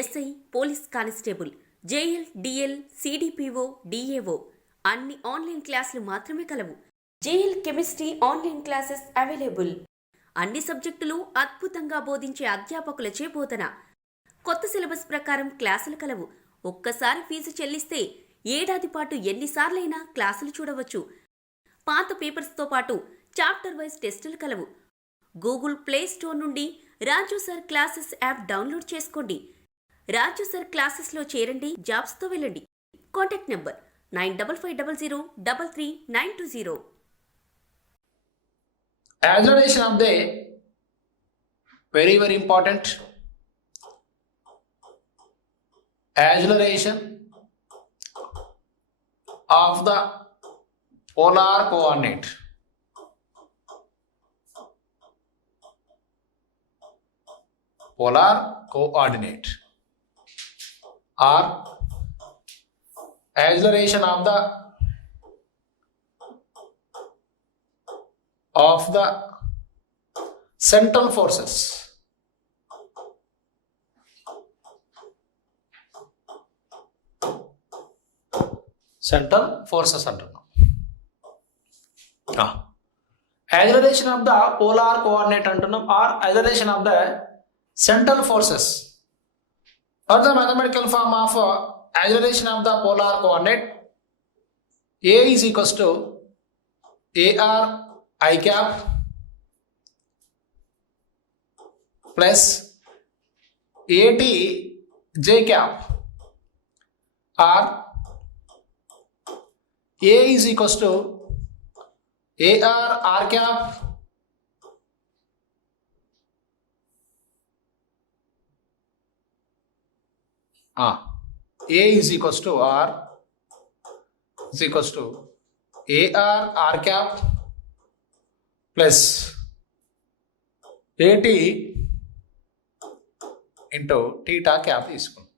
SI, police constable, JL, DL, CDPO, DAO అన్ని ఆన్లైన్ క్లాసులు మాత్రమే కలవు. JL chemistry online classes available. అన్ని సబ్జెక్టులు అద్భుతంగా బోధించే అధ్యాపకులచే బోధన. కొత్త సిలబస్ ప్రకారం క్లాసులు కలవు. ఒక్కసారి ఫీజు చెల్లిస్తే ఏడాది పాటు ఎన్నిసార్లైనా క్లాసులు చూడవచ్చు. పాత పేపర్స్తో పాటు చాప్టర్ వైజ్ టెస్టులు కలవు. గూగుల్ ప్లే స్టోర్ నుండి రాజు సార్ క్లాసెస్ యాప్ డౌన్లోడ్ చేసుకోండి. రాజు సార్ క్లాసెస్లో చేరండి, జాబ్స్తో వెళ్ళండి. Contact number 9550033920. Acceleration of the very important acceleration of the polar coordinate. Polar coordinate or acceleration of the central forces. Central forces అంటున్నాం. Acceleration of the polar coordinate అంటున్నాం or acceleration of the central forces or the mathematical form of acceleration of the polar coordinate. A is equals to AR I cap plus AT J cap, or A is equals to AR R cap A is equals to R is equals to AR R cap plus AT into theta cap తీసుకున్నాం.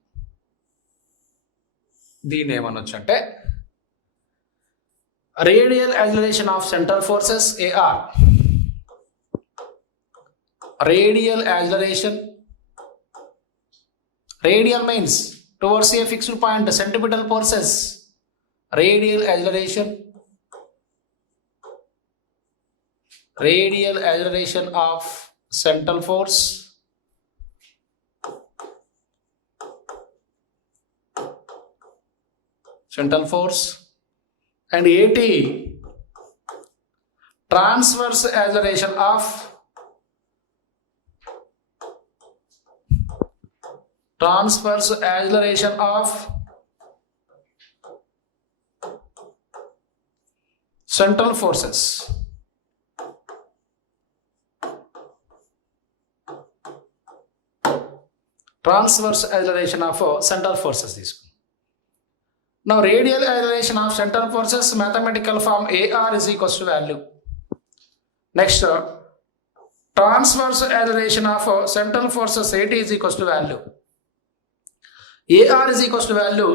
దీన్ని ఏమనొచ్చు అంటే radial acceleration of central forces AR. Radial acceleration, radial means towards a fixed point, centripetal forces. Radial acceleration, radial acceleration of central force, and AT transverse acceleration of central forces. Transverse acceleration of central forces తీసుకున్నాం. Now radial acceleration of central forces, mathematical form AR is equals to value. Next, transverse acceleration of central forces AT is equals to value. AR is equals to value,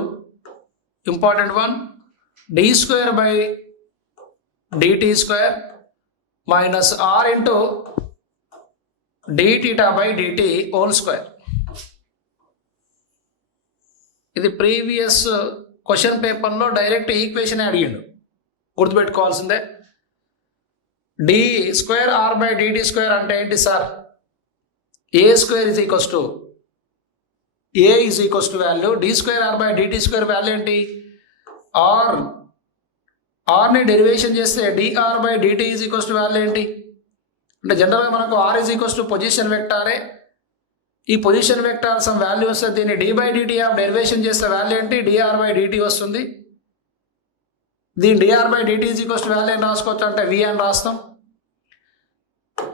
important one, d square by dt square minus R into d theta by dt whole square. ఇది previous question పేపర్లో direct equation అడిగిండు, గుర్తుపెట్టుకోవాల్సిందే. D square r by dt square అంటే ఏంటి సార్? A square is equals to a is equals to value d square r by dt square value ఏంటి? ఆర్ని derivation చేస్తే dr by dt is equals to value ఏంటి అంటే జనరల్గా మనకు r is equals to position వెక్టారే. ఈ పొజిషన్ వెక్టార్ సమ్ వాల్యూ వస్తే దీన్ని d by dt of derivation చేస్తే వాల్యూ ఏంటి? డిఆర్ బై డిటి వస్తుంది. దీని dr by dt is equals to value అని రాసుకోవచ్చు అంటే వి అని రాస్తాం.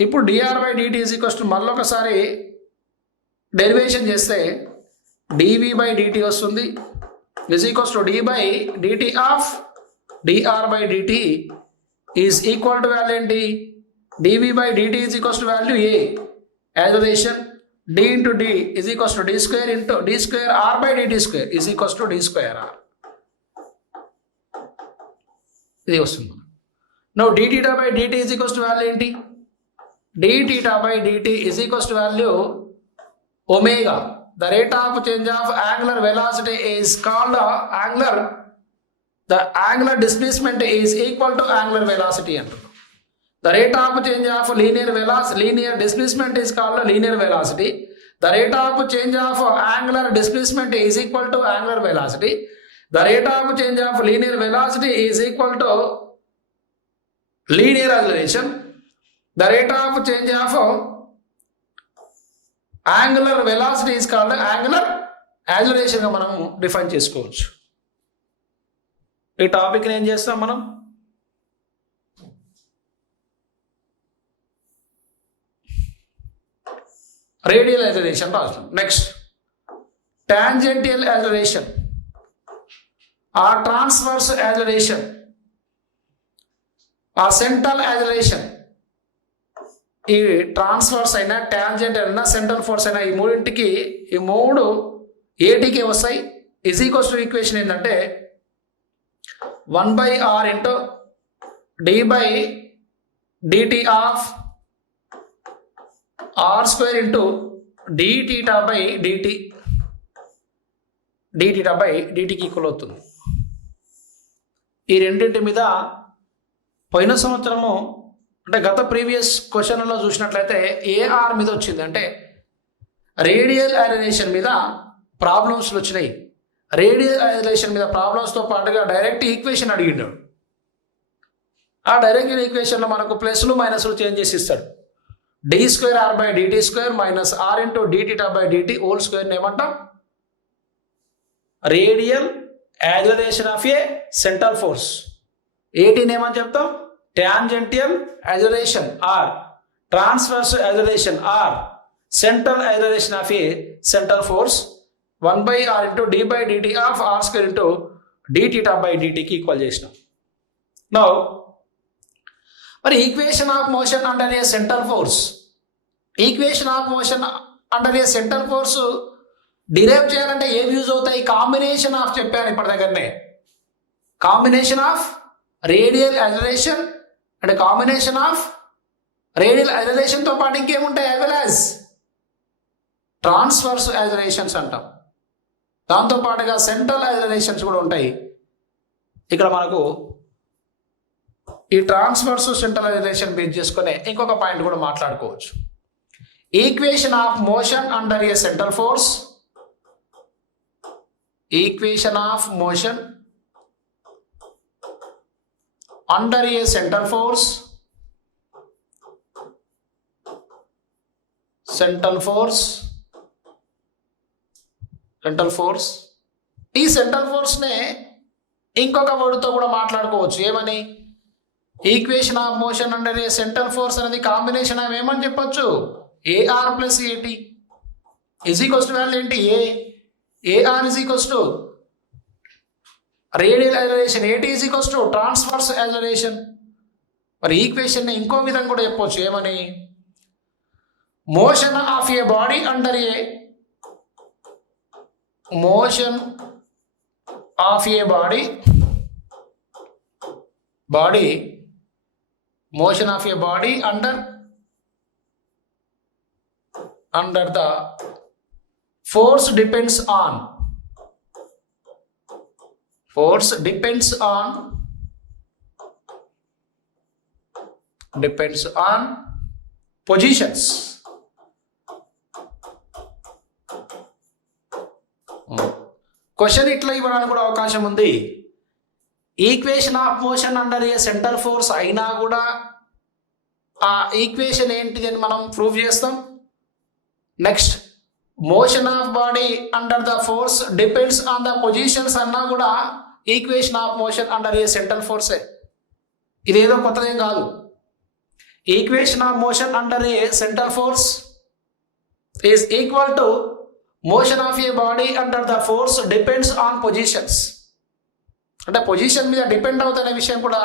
ఇప్పుడు dr by dt is equals to మళ్ళొకసారి డెరివేషన్ చేస్తే డివి బై డిటి వస్తుంది, is equals to d by dt of dr by dt is equal to value ఏంటి? Dv by dt is equals to value a acceleration, d into d is equals to d square into d square r by dt square is equals to d square r. ఇది వస్తుంది. Now d theta by dt is equals to value ఏంటి? d theta by dt is equals to value omega. the rate of change of angular velocity is called the angular displacement is equal to angular velocity అంటారు. The rate of change of linear displacement is called linear velocity. The rate of change of angular displacement is equal to angular velocity. The rate of change of linear velocity is equal to linear acceleration. The rate of change of angular velocity is called angular acceleration గా మనం డిఫైన్ చేసుకోవచ్చు. ఈ టాపిక్ ఏం చేస్తాం మనం radial acceleration రాస్తాం. Next tangential acceleration or transverse acceleration or central acceleration. ఈ transverse అయినా టాంజెంట్ అయినా సెంట్రల్ ఫోర్స్ అయినా ఈ మూడింటికి ఈ మూడు ఏటీకే వస్తాయి. ఈజ్ ఈక్వల్స్ టు ఈక్వేషన్ ఏంటంటే 1/r into d/dt of r² into dθ/dt dθ/dtకి ఈక్వల్ అవుతుంది. ఈ రెండింటి మీద పోయిన సంవత్సరము అంటే గత ప్రీవియస్ క్వశ్చన్లో చూసినట్లయితే ఏఆర్ మీద వచ్చింది, అంటే రేడియల్ యాక్సిలరేషన్ మీద ప్రాబ్లమ్స్లు వచ్చినాయి. రేడియల్ యాక్సిలరేషన్ మీద ప్రాబ్లమ్స్తో పాటుగా డైరెక్ట్ ఈక్వేషన్ అడిగిండు. ఆ డైరెక్ట్ ఈక్వేషన్లో మనకు ప్లస్లు మైనస్లు చేంజ్ చేసి ఇస్తాడు. d²r/dt² minus r into dθ/dt whole square ఏమంటాం radial acceleration of a central force. ఏటీని ఏమని చెప్తాం tangential acceleration or transverse acceleration or central acceleration of a central force 1/r into d/dt of r² into dθ/dtకి equal చేసినాం. Now మరి equation of motion under a central force, equation of motion under a central force derive చేయాలంటే ఏవి use అవుతాయి? Combination of చెప్పాను ఇప్పటి దగ్గరనే. Combination of radial acceleration అంటే కాంబినేషన్ ఆఫ్ రేడియల్ యాక్సిలరేషన్తో పాటు ఇంకేముంటాయి? యాజ్ వెల్ యాజ్ ట్రాన్స్వర్స్ యాక్సిలరేషన్స్ అంటాం. దాంతో పాటుగా సెంట్రల్ యాక్సిలరేషన్స్ కూడా ఉంటాయి. ఇక్కడ మనకు ఈ ట్రాన్స్వర్స్ సెంట్రల్ యాక్సిలరేషన్ బేస్ చేసుకునే ఇంకొక పాయింట్ కూడా మాట్లాడుకోవచ్చు. Equation of motion under a central force, equation of motion under a central force, central force ఈ సెంట్రల్ ఫోర్స్నే ఇంకొక వర్డ్తో కూడా మాట్లాడుకోవచ్చు. ఏమని? Equation of motion under a central force అనేది కాంబినేషన్ ఆఫ్ ఏమని చెప్పొచ్చు? A r plus a t is equals to value ఏంటి? A r is equals to radial acceleration, a t is equals to transverse acceleration. మరి ఈక్వేషన్ ఇంకో విధంగా కూడా చెప్పొచ్చు. ఏమని? Motion of a body under A motion of a body motion of a body under the force depends on positions. Question ఇట్లా ఇవ్వడానికి కూడా అవకాశం ఉంది. Equation of motion under a central force అయినా కూడా ఆ ఈక్వేషన్ ఏంటిది అని మనం ప్రూవ్ చేస్తాం. Next motion of body under the force depends on the positions అన్నా కూడా equation of motion under a central ఫోర్సే. ఇదేదో కొత్తదేం కాదు. Equation of motion under a central force is equal to motion of a body under the force depends on positions. అంటే పొజిషన్ మీద డిపెండ్ అవుతున్న విషయం కూడా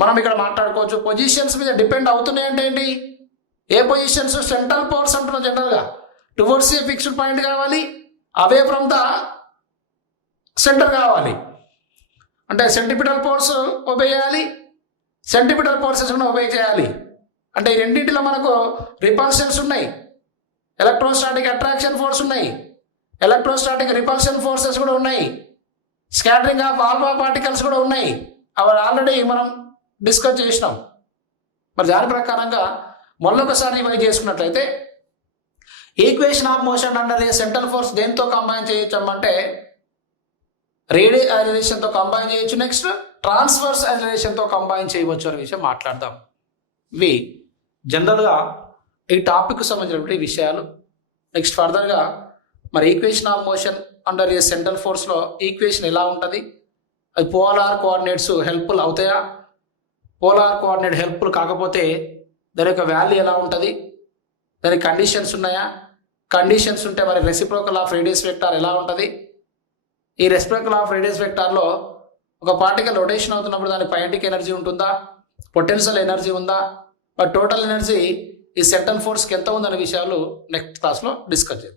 మనం ఇక్కడ మాట్లాడుకోవచ్చు. పొజిషన్స్ మీద డిపెండ్ అవుతున్నాయి అంటే ఏంటి? ఏ పొజిషన్స్? సెంట్రల్ ఫోర్స్ అంటున్నాం జనరల్గా. టువర్డ్స్ ఏ ఫిక్స్డ్ పాయింట్ కావాలి, అవే ఫ్రమ్ ద సెంటర్ కావాలి. అంటే సెంట్రిపిటల్ ఫోర్స్ ఒబే చేయాలి, సెంట్రిపిటల్ ఫోర్సెస్ ఒబే చేయాలి. అంటే ఈ రెండింటిలో మనకు రిపల్షన్స్ ఉన్నాయి. ఎలక్ట్రోస్టాటిక్ అట్రాక్షన్ ఫోర్స్ ఉన్నాయి, ఎలక్ట్రోస్టాటిక్ రిపల్షన్ ఫోర్సెస్ కూడా ఉన్నాయి, స్కాటరింగ్ ఆఫ్ ఆల్ఫా పార్టికల్స్ కూడా ఉన్నాయి. అవి ఆల్రెడీ మనం డిస్కస్ చేసినాం. మరి దాని ప్రకారంగా మళ్ళొకసారి రివైజ్ చేసుకున్నట్లయితే equation of motion under a central force దేంతో కంబైన్ చేయొచ్చమ్మంటే రేడియల్ యాక్సిలరేషన్తో కంబైన్ చేయొచ్చు, నెక్స్ట్ ట్రాన్స్వర్స్ యాక్సిలరేషన్తో కంబైన్ చేయవచ్చు అనే విషయం మాట్లాడదాం. ఇవి జనరల్గా ఈ టాపిక్కి సంబంధించినటువంటి విషయాలు. నెక్స్ట్ ఫర్దర్గా మరి equation of motion under a central ఫోర్స్లో ఈక్వేషన్ ఎలా ఉంటుంది, అది పోలార్ కోఆర్డినేట్స్ హెల్ప్ఫుల్ అవుతాయా, పోలార్ కోఆర్డినేట్ హెల్ప్ఫుల్ కాకపోతే దాని యొక్క వాల్యూ ఎలా ఉంటుంది, దానికి కండిషన్స్ ఉన్నాయా, కండిషన్స్ ఉంటే మరి రెసిప్రోకల్ ఆఫ్ రేడియస్ వెక్టార్ ఎలా ఉంటుంది, ఈ రెసిప్రోకల్ ఆఫ్ రేడియస్ వెక్టార్లో ఒక పార్టికల్ రొటేషన్ అవుతున్నప్పుడు దాని కైనెటిక్ ఎనర్జీ ఉంటుందా, పొటెన్షియల్ ఎనర్జీ ఉందా, మరి టోటల్ ఎనర్జీ ఈ సెంట్రల్ ఫోర్స్కి ఎంత ఉందనే విషయాలు నెక్స్ట్ క్లాస్లో డిస్కస్ చేద్దాం.